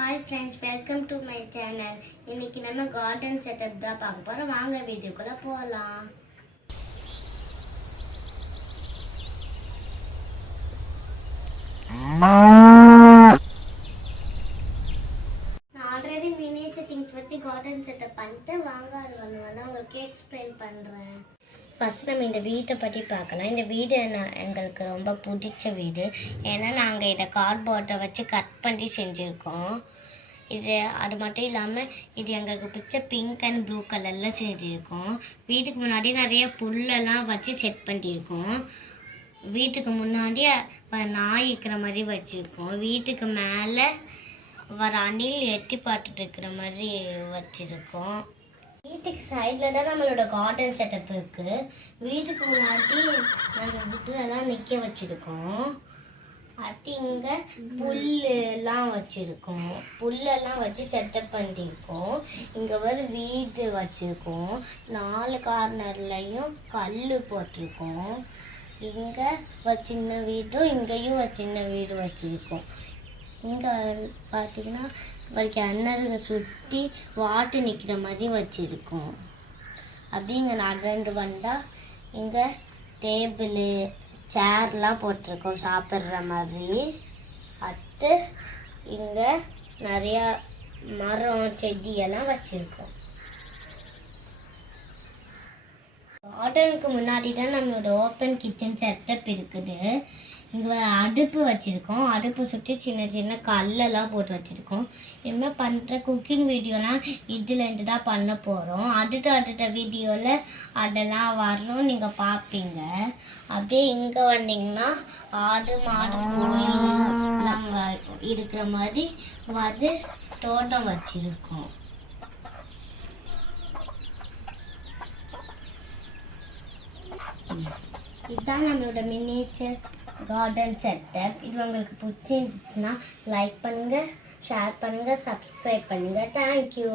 Hi friends, welcome to my channel. இன்னைக்கு நம்ம garden setup தான் பார்க்க போறோம். வாங்க வீடியோக்குள்ள போலாம். நான் ஆல்ரெடி miniature things வச்சு garden setup பண்ணிட்டு வாங்க அது வந்து உங்களுக்கு எக்ஸ்பிளைன் பண்றேன். ஃபர்ஸ்ட் நம்ம இந்த வீட்டை பற்றி பார்க்கலாம். இந்த வீடு எங்களுக்கு ரொம்ப பிடிச்ச வீடு. ஏன்னா நாங்கள் இதை கார்ட்போர்டை வச்சு கட் பண்ணி செஞ்சுருக்கோம். இது அது மட்டும் இல்லாமல் இது எங்களுக்கு பிடிச்ச பிங்க் அண்ட் ப்ளூ கலரில் செஞ்சுருக்கோம். வீட்டுக்கு முன்னாடி நிறைய புல்லெல்லாம் வச்சு செட் பண்ணியிருக்கோம். வீட்டுக்கு முன்னாடி நாய் இருக்கிற மாதிரி வச்சுருக்கோம். வீட்டுக்கு மேலே வர அணில் எட்டி பார்த்துட்டு இருக்கிற மாதிரி வச்சுருக்கோம். வீட்டுக்கு சைடில் தான் நம்மளோட கார்டன் செட்டப் இருக்குது. வீட்டுக்கு முன்னாடி நாங்கள் புல்லெல்லாம் நிற்க வச்சுருக்கோம். அடுத்து இங்கே புல்லெல்லாம் வச்சுருக்கோம். புல்லெல்லாம் வச்சு செட்டப் பண்ணியிருக்கோம். இங்கே ஒரு வீடு வச்சுருக்கோம். 4 கார்னர்லையும் கல் போட்டிருக்கோம். இங்கே ஒரு சின்ன வீடும் இங்கேயும் ஒரு சின்ன வீடு வச்சுருக்கோம். இங்கே பார்த்திங்கன்னா ஒரு கிணறுக சுற்றி வாட்டு நிற்கிற மாதிரி வச்சுருக்கோம். அப்படி இங்கே நடந்து வந்தால் இங்கே டேபிளு சேர்லாம் போட்டிருக்கோம் சாப்பிட்ற மாதிரி. அடுத்து இங்கே நிறையா மரம் செடியெல்லாம் வச்சுருக்கோம். கார்டனுக்கு முன்னாடி தான் நம்மளோட ஓப்பன் கிச்சன் செட்டப் இருக்குது. இங்கே வேறு அடுப்பு வச்சுருக்கோம். அடுப்பு சுற்றி சின்ன சின்ன கல்லெல்லாம் போட்டு வச்சுருக்கோம். இனிமேல் பண்ணுற குக்கிங் வீடியோலாம் இதுலேருந்து தான் பண்ண போகிறோம். அடுத்த வீடியோவில் அதெல்லாம் வரும், நீங்கள் பார்ப்பீங்க. அப்படியே இங்கே வந்தீங்கன்னா ஆடு மாடு கோழிலாம் இருக்கிற மாதிரி தோட்டம் வச்சுருக்கோம். இதுதான் நம்மளோட மினியேச்சர் கார்டன் செட்டப். இது உங்களுக்கு பிடிச்சிருந்துச்சுன்னா லைக் பண்ணுங்கள், ஷேர் பண்ணுங்கள், சப்ஸ்கிரைப் பண்ணுங்கள். தேங்க்யூ.